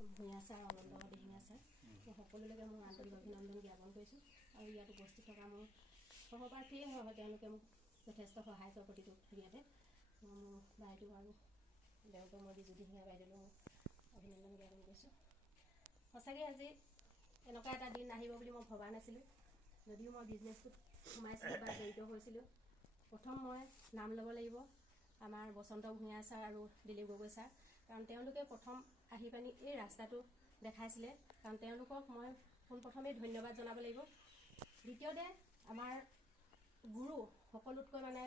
Bhuyan sir আনন্দ Dihingia sir মই সকলোলৈকে মোৰ আন্তৰিক অভিনন্দন জ্ঞাপন কৰিছোঁ আৰু ইয়াত উপস্থিত থকা মোৰ সহপাঠীয়ে হয় তেওঁলোকে মোক যথেষ্ট সহায় কৰে প্ৰতিটো ক্ৰিয়াতে মোৰ বাইদেউ আৰু দেউতাক মই বিজু দিহিঙীয়া বাইদেউলৈ মই অভিনন্দন জ্ঞাপন কৰিছোঁ। সঁচাকৈ আজি এনেকুৱা এটা দিন আহিব বুলি মই ভবা নাছিলোঁ। যদিও মই বিজনেছটোত সোমাইছিলোঁ বা জড়িত হৈছিলোঁ, প্ৰথম মই নাম ল'ব লাগিব আমাৰ বসন্ত ভূঞা ছাৰ আৰু দিলীপ গগৈ ছাৰ, কাৰণ তেওঁলোকে প্ৰথম আহি পানি এই ৰাস্তাটো দেখাইছিলে, কাৰণ তেওঁলোকক মই পোনপ্ৰথমেই ধন্যবাদ জনাব লাগিব। দ্বিতীয়তে আমাৰ গুৰু সকলোতকৈ মানে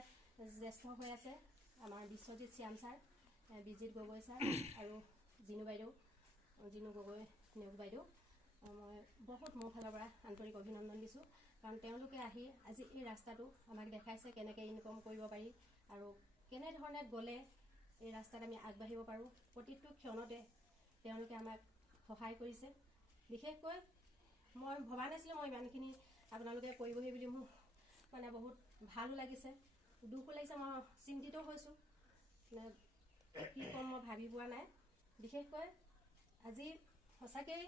জ্যেষ্ঠ হৈ আছে আমাৰ বিশ্বজিৎ শ্যাম ছাৰ, বিজিত গগৈ ছাৰ আৰু জিনু বাইদেউ, জিনু গগৈ নেওগ বাইদেউ, মই বহুত মোৰ ফালৰ পৰা আন্তৰিক অভিনন্দন দিছোঁ। কাৰণ তেওঁলোকে আহি আজি এই ৰাস্তাটো আমাক দেখাইছে কেনেকৈ ইনকম কৰিব পাৰি আৰু কেনেধৰণে গ'লে এই ৰাস্তাত আমি আগবাঢ়িব পাৰোঁ। প্ৰতিটো ক্ষণতে তেওঁলোকে আমাক সহায় কৰিছে। বিশেষকৈ মই ভবা নাছিলোঁ মই ইমানখিনি আপোনালোকে কৰিবহি বুলি। মোৰ মানে বহুত ভালো লাগিছে, দুখো লাগিছে, মই চিন্তিত হৈছোঁ, কি ক'ম মই ভাবি পোৱা নাই। বিশেষকৈ আজি সঁচাকৈ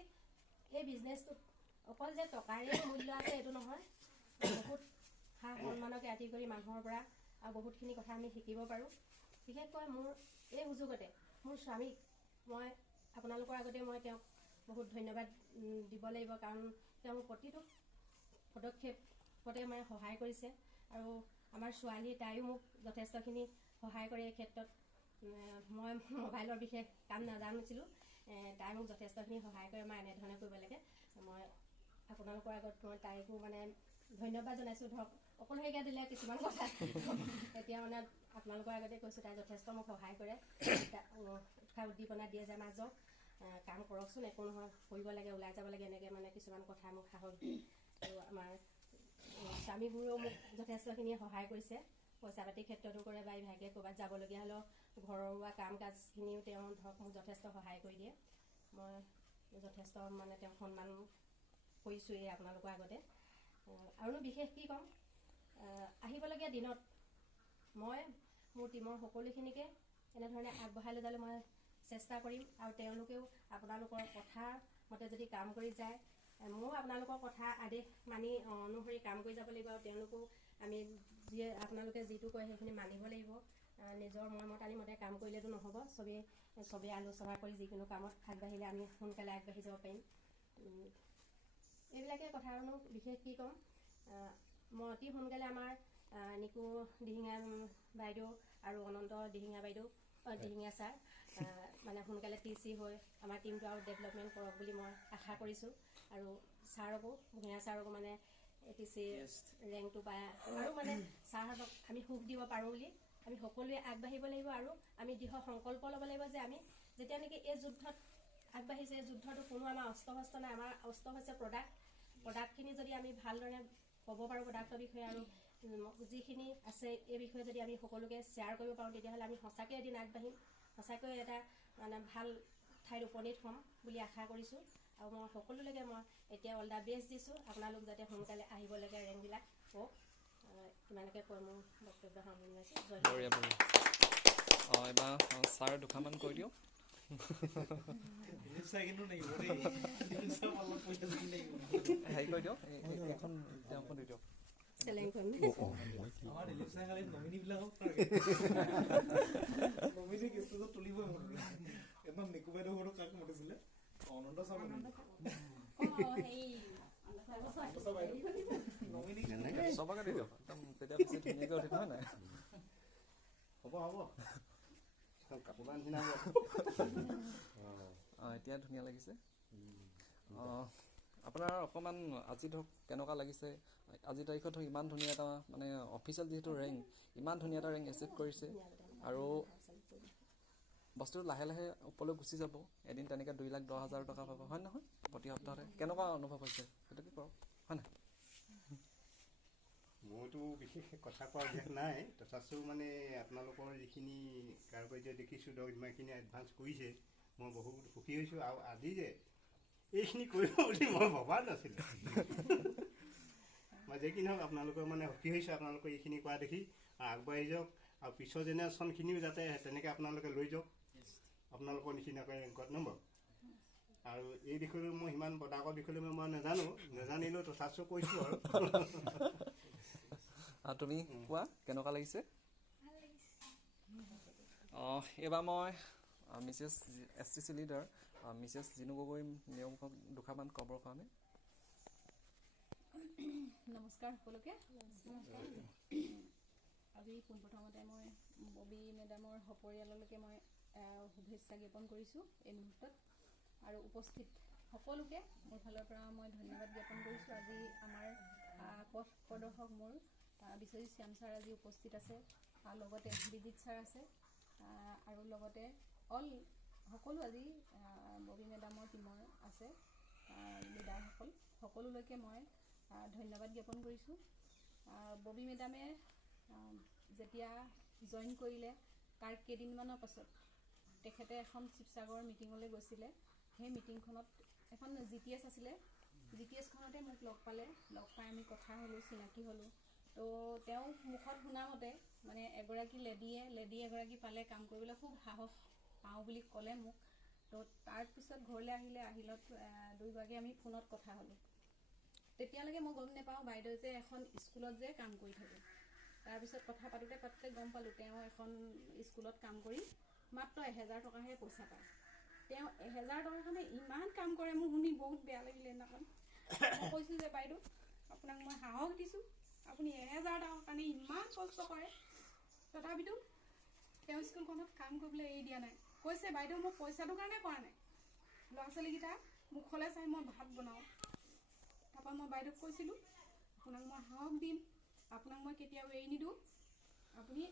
এই বিজনেছটোত অকল যে টকাৰে মূল্য আছে এইটো নহয়, বহুত সা সন্মানকে আদি কৰি মানুহৰ পৰা আৰু বহুতখিনি কথা আমি শিকিব পাৰোঁ। বিশেষকৈ মোৰ এই সুযোগতে মোৰ স্বামীক মই আপোনালোকৰ আগতে মই তেওঁক বহুত ধন্যবাদ দিব লাগিব, কাৰণ তেওঁ প্ৰতিটো পদক্ষেপতে মানে সহায় কৰিছে আৰু আমাৰ ছোৱালী তাইও মোক যথেষ্টখিনি সহায় কৰে এই ক্ষেত্ৰত। মই মোবাইলৰ বিশেষ কাম নাজানিছিলোঁ, তাই মোক যথেষ্টখিনি সহায় কৰে মই এনেধৰণে কৰিব লাগে। মই আপোনালোকৰ আগত মই তাইকো মানে ধন্যবাদ জনাইছোঁ। ধৰক অকলশৰীয়া দিলে কিছুমান কথা এতিয়া মানে আপোনালোকৰ আগতে কৈছোঁ, তাই যথেষ্ট মোক সহায় কৰে, উৎসাহ উদ্দীপনা দিয়ে যে মাজক কাম কৰকচোন, একো নহয়, কৰিব লাগে, ওলাই যাব লাগে, এনেকৈ মানে কিছুমান কথা মোক সাহস দিয়ে। আৰু আমাৰ স্বামীবোৰেও মোক যথেষ্টখিনি সহায় কৰিছে, পইচা পাতিৰ ক্ষেত্ৰতো কৰে বা ইভাগে ক'ৰবাত যাবলগীয়া হ'লেও ঘৰুৱা কাম কাজখিনিও তেওঁ ধৰক মোক যথেষ্ট সহায় কৰি দিয়ে। মই যথেষ্ট মানে তেওঁক সন্মান কৰিছোঁ এই আপোনালোকৰ আগতে। আৰুনো বিশেষ কি ক'ম, আহিবলগীয়া দিনত মই মোৰ টীমৰ সকলোখিনিকে এনেধৰণে আগবঢ়াই লৈ যাবলৈ মই চেষ্টা কৰিম আৰু তেওঁলোকেও আপোনালোকৰ কথা মতে যদি কাম কৰি যায়, ময়ো আপোনালোকৰ কথা আদেশ মানি অনুসৰি কাম কৰি যাব লাগিব আৰু তেওঁলোকেও আমি যিয়ে আপোনালোকে যিটো কয় সেইখিনি মানিব লাগিব। নিজৰ মত মতে কাম কৰিলেতো নহ'ব, চবেই আলোচনা কৰি যিকোনো কামত আগবাঢ়িলে আমি সোনকালে আগবাঢ়ি যাব পাৰিম। এইবিলাকে কথা আৰু বিশেষ কি ক'ম, মই অতি সোনকালে আমাৰ নিকু দিহিঙীয়া বাইদেউ আৰু অনন্ত দিহিঙীয়া বাইদেউ দিহিঙীয়া ছাৰ মানে সোনকালে TC হৈ আমাৰ টীমটো আৰু ডেভেলপমেণ্ট কৰক বুলি মই আশা কৰিছোঁ। আৰু ছাৰকো ভূঞা ছাৰকো মানে TC ৰেংকটো পাই আৰু মানে ছাৰহঁতক আমি সুখ দিব পাৰোঁ বুলি আমি সকলোৱে আগবাঢ়িব লাগিব আৰু আমি দৃঢ় সংকল্প ল'ব লাগিব যে আমি যেতিয়া নেকি এই যুদ্ধত আগবাঢ়িছে, এই যুদ্ধটো কোনো আমাৰ অস্ত্ৰ শস্ত্ৰ নাই, আমাৰ অস্ত্ৰ হৈছে প্ৰডাক্টখিনি যদি আমি ভালদৰে ক'ব পাৰোঁ প্ৰডাক্টৰ বিষয়ে আৰু যিখিনি আছে এই বিষয়ে যদি আমি সকলোকে শ্বেয়াৰ কৰিব পাৰোঁ, তেতিয়াহ'লে আমি সঁচাকৈ এদিন আগবাঢ়িম, সঁচাকৈ এটা মানে ভাল ঠাইত উপনীত হ'ম বুলি আশা কৰিছোঁ। আৰু মই সকলোলৈকে মই এতিয়া অল দ্য বেষ্ট দিছোঁ, আপোনালোক যাতে সোনকালে আহিবলৈকে ৰেংকবিলাক হওক। ইমানকৈ কৈ মোৰ বক্তব্য সামৰণি মাৰিছোঁ। এবাৰ ছাৰ দুখামান কৈ দিয়ক। হেৰি কৈ দিয়ক, এখন দি দিয়ক। আমাৰ দিলীপ ছাৰ খালি নমিনীবিলাকক নমিনী কেছটো তুলিবই মন একদম নিকু বাইদেউ ঘৰতো কাক মাতিছিলে অনন্ত ছাৰ চবকে দি দিয়ক, একদম তেতিয়া বেছি ধুনীয়াকৈ উঠি নহয় নাই। হ'ব এতিয়া ধুনীয়া লাগিছে। আপোনাৰ অকণমান আজি ধৰক কেনেকুৱা লাগিছে, আজিৰ তাৰিখত ধৰক ইমান ধুনীয়া এটা মানে অফিচিয়েল যিহেতু ৰেংক, ইমান ধুনীয়া এটা ৰেংক এচিভ কৰিছে আৰু বস্তুটো লাহে লাহে ওপৰলৈ গুচি যাব, এদিন তেনেকৈ 2,10,000 টকা পাব, হয় নহয় প্ৰতি সপ্তাহতে। কেনেকুৱা অনুভৱ হৈছে সেইটোকে কৰক, হয় নাই? মইতো বিশেষ কথা কোৱা অভ্যাস নাই, তথাপিও মানে আপোনালোকৰ যিখিনি কাৰ্য দেখিছোঁ ধৰক যিমানখিনি এডভান্স কৰিছে মই বহুত সুখী হৈছোঁ। আৰু আজি যে এইখিনি কৰিব বুলি মই ভবা নাছিলোঁ। মই যে কি নহওক আপোনালোকৰ মানে সুখী হৈছোঁ, আপোনালোকে এইখিনি কৰা দেখি আগবাঢ়ি যাওক আৰু পিছৰ জেনেৰেশ্যনখিনিও যাতে তেনেকৈ আপোনালোকে লৈ যাওক আপোনালোকৰ নিচিনাকৈ ৰেংকত নম্বৰ। আৰু এই বিষয়লৈ মই সিমান পতাকৰ বিষয়লৈ মই নাজানিলেও তথাপিও কৈছোঁ আৰু তুমি কোৱা কেনেকুৱা লাগিছে? এইবাৰ মই Mrs STC leader Mrs Jinu Gogoi নিয়মক দুষাৰমান ক'বৰ কাৰণে। নমস্কাৰ সকলোকে। আজি পোনপ্ৰথমতে মই ববী মেডামৰ সপৰিয়াললৈকে মই শুভেচ্ছা জ্ঞাপন কৰিছোঁ এই মুহূৰ্তত, আৰু উপস্থিত সকলোকে মোৰ ফালৰ পৰা মই ধন্যবাদ জ্ঞাপন কৰিছোঁ। আজি আমাৰ পথ প্ৰদৰ্শক মোৰ বিশ্বজিৎ শ্যাম ছাৰ আজি উপস্থিত আছে, লগতে বিজিত ছাৰ আছে, আৰু লগতে সকলো আজি ববী মেডামৰ টীমৰ আছে লিডাৰসকল, সকলোলৈকে মই ধন্যবাদ জ্ঞাপন কৰিছোঁ। ববী মেডামে যেতিয়া জইন কৰিলে তাৰ কেইদিনমানৰ পাছত তেখেতে এখন শিৱসাগৰ মিটিঙলৈ গৈছিলে। সেই মিটিংখনত এখন GTS আছিলে, GTSখনতে মোক লগ পালে, লগ পাই আমি কথা হ'লোঁ, চিনাকি হ'লোঁ। তো তেওঁ মুখত শুনামতে মানে এগৰাকী লেডীয়ে এগৰাকী পালে কাম কৰিবলৈ খুব সাহস পাওঁ বুলি ক'লে মোক। তো তাৰপিছত ঘৰলৈ আহিলত দুয়োগৰাকী আমি ফোনত কথা হ'লোঁ। তেতিয়ালৈকে মই গম নাপাওঁ বাইদেউ যে এখন স্কুলত যে কাম কৰি থাকে। তাৰপিছত কথা পাতোতে গম পালোঁ তেওঁ এখন স্কুলত কাম কৰি মাত্ৰ 1000 টকাহে পইচা পায়। তেওঁ 1000 টকাৰ কাৰণে ইমান কাম কৰে, মোৰ শুনি বহুত বেয়া লাগিলে সেইদিনাখন। মই কৈছোঁ যে বাইদেউ আপোনাক মই সাহস দিছোঁ, আপুনি 1000 টকাৰ কাৰণে ইমান কষ্ট কৰে, তথাপিতো তেওঁ স্কুলখনত কাম কৰিবলৈ এৰি দিয়া নাই। কৈছে বাইদেউ মই পইচাটোৰ কাৰণে কৰা নাই, ল'ৰা ছোৱালীকেইটা মুখলৈ চাই মই ভাত বনাওঁ। তাৰপৰা মই বাইদেউক কৈছিলোঁ আপোনাক মই সাহস দিম, আপোনাক মই কেতিয়াও এৰি নিদিওঁ, আপুনি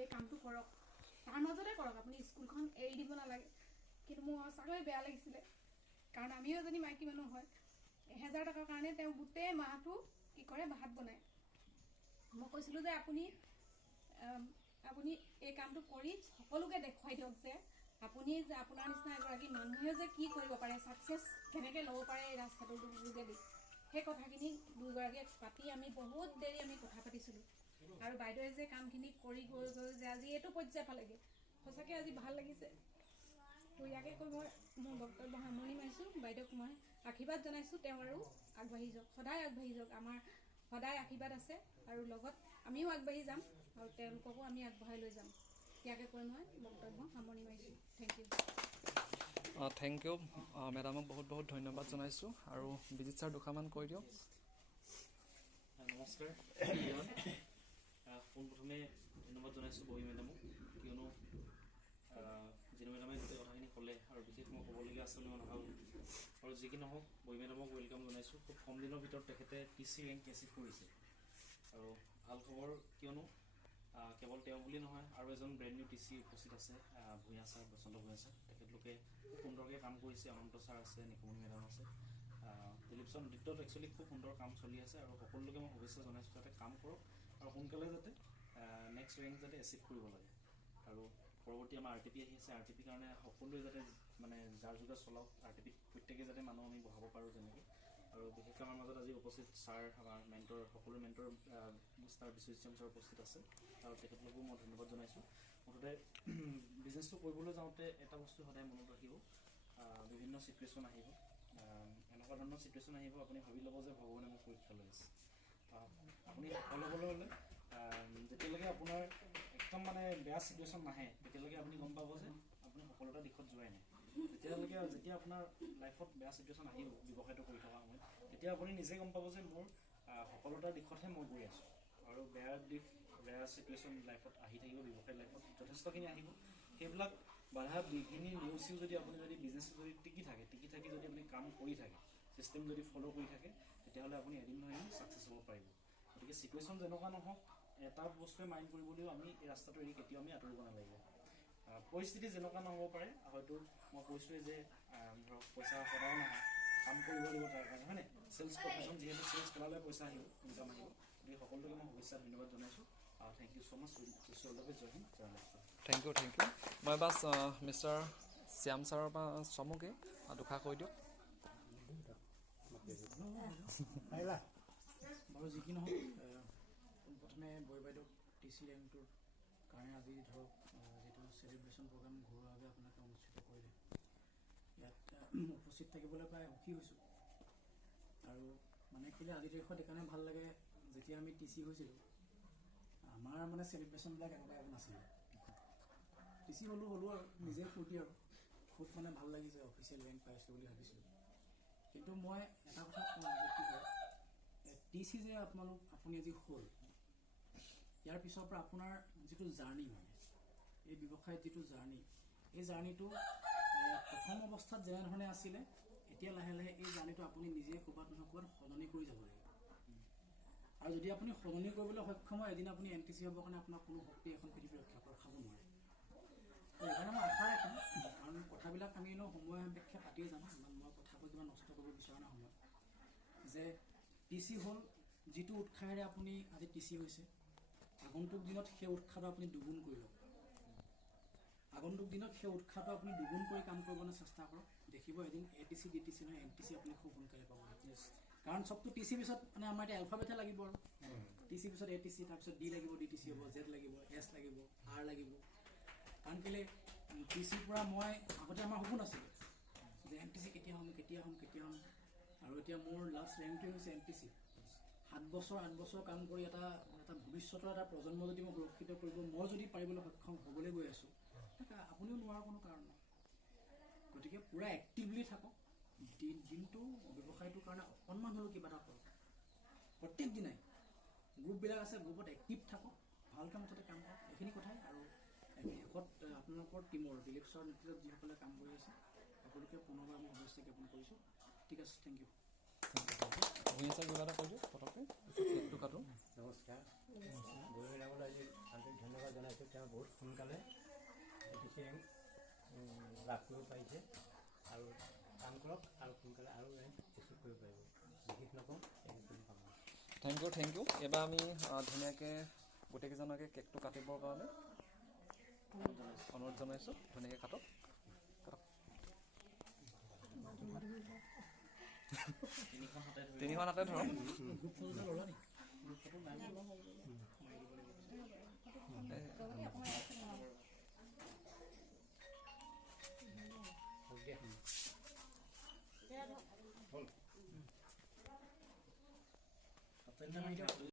এই কামটো কৰক, তাৰ মাজতে কৰক, আপুনি স্কুলখন এৰি দিব নালাগে। কিন্তু মোৰ সঁচাকৈ বেয়া লাগিছিলে, কাৰণ আমিও এজনী মাইকী মানুহ হয়। 1000 টকাৰ কাৰণে তেওঁ গোটেই মাহটো কি কৰে ভাত বনায়। মই কৈছিলোঁ যে আপুনি এই কামটো কৰি সকলোকে দেখুৱাই দিয়ক যে আপুনি যে আপোনাৰ নিচিনা এগৰাকী মানুহে যে কি কৰিব পাৰে, ছাকচেছ কেনেকৈ ল'ব পাৰে এই ৰাস্তাটোৰ যোগেদি। সেই কথাখিনি দুয়োগৰাকীয়ে পাতি আমি বহুত দেৰি আমি কথা পাতিছিলোঁ। আৰু বাইদেৱে যে কামখিনি কৰি গৈ যে আজি এইটো পৰ্যায় পালেগৈ, সঁচাকৈ আজি ভাল লাগিছে। তো ইয়াকে কৈ মই মোৰ বক্তব্য সামৰণি মাৰিছোঁ। বাইদেউক মই আশীৰ্বাদ জনাইছোঁ, তেওঁ আৰু আগবাঢ়ি যাওক, সদায় আগবাঢ়ি যাওক। আমাৰ সদায় আশীৰ্বাদ আছে, আৰু লগত আমিও আগবাঢ়ি যাম, আৰু তেওঁলোককো আমি আগবঢ়াই লৈ যাম। ইয়াকে কৈ মই বক্তব্য সামৰণি মাৰিছোঁ। Thank you. থেংক ইউ মেডামক বহুত বহুত ধন্যবাদ জনাইছোঁ। আৰু বিজিত ছাৰ দুষাৰমান কৈ দিয়ক। নমস্কাৰ। পোনপ্ৰথমে ধন্যবাদ জনাইছোঁ ববী মেডামক, কিয়নো জিনু মেডামে গোটেই কথাখিনি ক'লে, আৰু বিশেষ মই ক'বলগীয়া আছে মই নাভাবোঁ। আৰু যি কি নহওক ববী মেডামক ৱেলকাম জনাইছোঁ। খুব কম দিনৰ ভিতৰত তেখেতে TC ৰেংক এচিভ কৰিছে, আৰু ভাল খবৰ, কিয়নো কেৱল তেওঁ বুলি নহয় আৰু এজন ব্ৰেণ্ড নিউ TC উপস্থিত আছে, ভূঞা ছাৰ, বসন্ত ভূঞা ছাৰ। তেখেতলোকে খুব সুন্দৰকৈ কাম কৰিছে। অনন্ত ছাৰ আছে, নিকুমণি মেডাম আছে, দিলীপচন নৃত্যত একচুৱেলি খুব সুন্দৰ কাম চলি আছে। আৰু সকলোকে মই শুভেচ্ছা জনাইছোঁ যাতে কাম কৰক, আৰু সোনকালে যাতে নেক্সট ৰেংক যাতে এচিভ কৰিব লাগে। আৰু পৰৱৰ্তী আমাৰ RTP আহি আছে, RTPৰ কাৰণে সকলোৱে যাতে মানে যাৰ যোগাৰ চলাওক, RTPত প্ৰত্যেকে যাতে মানুহ আমি বহাব পাৰোঁ তেনেকৈ। আৰু বিশেষকৈ আমাৰ মাজত আজি উপস্থিত ছাৰ, আমাৰ মেণ্টৰ, সকলো mentor mister Biswajit Shyam sir উপস্থিত আছে, আৰু তেখেতলোকো মই ধন্যবাদ জনাইছোঁ। মুঠতে বিজনেছটো কৰিবলৈ যাওঁতে এটা বস্তু সদায় মনত ৰাখিব, বিভিন্ন চিটুৱেশ্যন আহিব, এনেকুৱা ধৰণৰ চিটুৱেশ্যন আহিব, আপুনি ভাবি ল'ব যে ভগৱানে মোক পৰীক্ষা লৈ আছে। আপুনি সফল হ'বলৈ হ'লে যেতিয়ালৈকে আপোনাৰ একদম মানে বেয়া চিটুৱেশ্যন নাহে, তেতিয়ালৈকে আপুনি গম পাব যে আপুনি সফলতাৰ দিশত যোৱাই নাই। যেতিয়া আপোনাৰ লাইফত বেয়া চিটুৱেশ্যন আহিব ব্যৱসায়টো কৰি থকা সময়ত, তেতিয়া আপুনি নিজে গম পাব যে মোৰ সফলতাৰ দিশতহে মই গৈ আছোঁ। আৰু বেয়া চিটুৱেশ্যন লাইফত আহি থাকিব, ব্যৱসায় লাইফত যথেষ্টখিনি আহিব। সেইবিলাক বাধা বিঘিনি নেওচিও যদি আপুনি বিজনেছটো যদি টিকি থাকি যদি আপুনি কাম কৰি থাকে, চিষ্টেম যদি ফ'ল' কৰি থাকে, তেতিয়াহ'লে আপুনি এদিন নহয় এদিন ছাকচেছ হ'ব পাৰিব। গতিকে চিটুৱেশ্যন যেনেকুৱা নহওক, এটা বস্তুৱে মাইণ্ড কৰিবলৈও আমি এই ৰাস্তাটো এৰি কেতিয়াও আমি আঁতৰিব নালাগিব। পৰিস্থিতি যেনেকুৱা নহ'ব পাৰে, হয়তো মই কৈছোঁৱেই যে ধৰক পইচা সদায় নাহে, কাম কৰিব লাগিব তাৰ কাৰণে, হয়নে? চেলছ প্ৰফেশ্যন, যিহেতু চেলছ পেলালে পইচা আহিব, ইনকাম আহিব। গতিকে সকলোকে মই শুভেচ্ছা ধন্যবাদ জনাইছোঁ। Thank you so' much. Jai Hind, জয় লক্ষ্য। Thank you. মই বাছ মিষ্টাৰ শ্যাম ছাৰৰ পৰা চমুকে দুষাৰ কৈ দিয়ক। বাৰু যি কি নহওক, প্ৰথমে বৈ বাইদেউক TC ৰেংকটোৰ কাৰণে আজি ধৰক যিটো চেলিব্ৰেশ্যন প্ৰগ্ৰাম ঘৰুৱাভাৱে আপোনালোকে অনুষ্ঠিত কৰিলে, ইয়াত উপস্থিত থাকিবলৈ পাই সুখী হৈছোঁ। আৰু মানে কেলৈ আজিৰ তাৰিখত এইকাৰণে ভাল লাগে, যেতিয়া আমি TC হৈছিলোঁ আমাৰ মানে চেলিব্ৰেশ্যনবিলাক এনেকুৱা একো নাছিলে। TC হ'লোঁ আৰু নিজে ফূৰ্তি আৰু খুব মানে ভাল লাগিছে, অফিচিয়েল ৰেংক পাইছোঁ বুলি ভাবিছিলোঁ। কিন্তু মই এটা কথা কওঁ যে কি হয়, TC যে আপুনি আজি হ'ল, ইয়াৰ পিছৰ পৰা আপোনাৰ যিটো জাৰ্ণি মানে এই ব্যৱসায়ত যিটো জাৰ্ণি, এই জাৰ্ণিটো প্ৰথম অৱস্থাত যেনেধৰণে আছিলে, এতিয়া লাহে লাহে এই জাৰ্ণিটো আপুনি নিজে ক'ৰবাত নহয় ক'ৰবাত সলনি কৰি যাব লাগিব। আৰু যদি আপুনি সলনি কৰিবলৈ সক্ষম হয়, এদিন আপুনি NTC হ'বৰ কাৰণে আপোনাক কোনো শক্তি এখন পৃথিৱী ৰখাব নোৱাৰে। সেইকাৰণে মই আশা ৰাখিম, কাৰণ কথাবিলাক আমি এনেও সময় সাপেক্ষে পাতিয়ে যাম, মই কথা কৈ কিবা নষ্ট কৰিব বিচৰা নাই সময়, যে TC হ'ল যিটো উৎসাহেৰে আপুনি আজি TC হৈছে, আগন্তুক দিনত সেই উৎসাহটো আপুনি দুগুণ কৰি লওক। আগন্তুক দিনত সেই উৎসাহটো আপুনি দুগুণ কৰি কাম কৰিবলৈ চেষ্টা কৰক। দেখিব এদিন ATC DTC নহয় NTC আপুনি খুব সোনকালে পাব। কাৰণ চবটো TC পিছত মানে আমাৰ এতিয়া এলফাবেটহে লাগিব আৰু TC পিছত ATC, তাৰপিছত D লাগিব, DTC হ'ব, Z লাগিব, S লাগিব, R লাগিব। কাৰণ কেলৈ TCৰ পৰা মই আগতে আমাৰ সপোন আছিলে যে NTC কেতিয়া হ'ম। আৰু এতিয়া মোৰ লাষ্ট ৰেংকটোৱে হৈছে NTC। 7 বছৰ 8 বছৰ কাম কৰি এটা ভৱিষ্যতৰ এটা প্ৰজন্ম যদি মই সুৰক্ষিত কৰিব, মই যদি পাৰিবলৈ সক্ষম হ'বলৈ গৈ আছোঁ, আপুনিও নোৱাৰাৰ কোনো কাৰণ নাই। গতিকে পূৰা এক্টিভলি থাকক, দিনটো ব্যৱসায়টোৰ কাৰণে অকণমান হ'লেও কিবা এটা কৰক। প্ৰত্যেক দিনাই গ্ৰুপবিলাক আছে, গ্ৰুপত এক্টিভ থাকক, ভালকৈ মুঠতে কাম কৰক। এইখিনি কথাই। আৰু শেষত আপোনালোকৰ টীমৰ দিলীপ ছাৰৰ নেতৃত্বত যিসকলে কাম কৰি আছে সকলোকে পুনৰবাৰ মই শুভেচ্ছা জ্ঞাপন কৰিছোঁ। ঠিক আছে, থেংক ইউ। কিবা এটা কৈ দিওঁ পটককৈ, কেকটো কাটো। নমস্কাৰ। বৰুৱা মেডামলৈ আজি আন্তৰিক ধন্যবাদ জনাইছোঁ। তেওঁ বহুত সোনকালে ATC ৰেংক লাভ কৰিব পাৰিছে আৰু কাম কৰক আৰু সোনকালে আৰু ৰেংক এচিভ কৰিব পাৰিব। বিশেষ নকওঁ, থেংক ইউ। এইবাৰ আমি ধুনীয়াকৈ গোটেইকেইজনকে কেকটো কাটিবৰ কাৰণে অনুৰোধ জনাইছোঁ। ধুনীয়াকৈ কাটক। তিনিখন হাতে ধৰক। হ'ল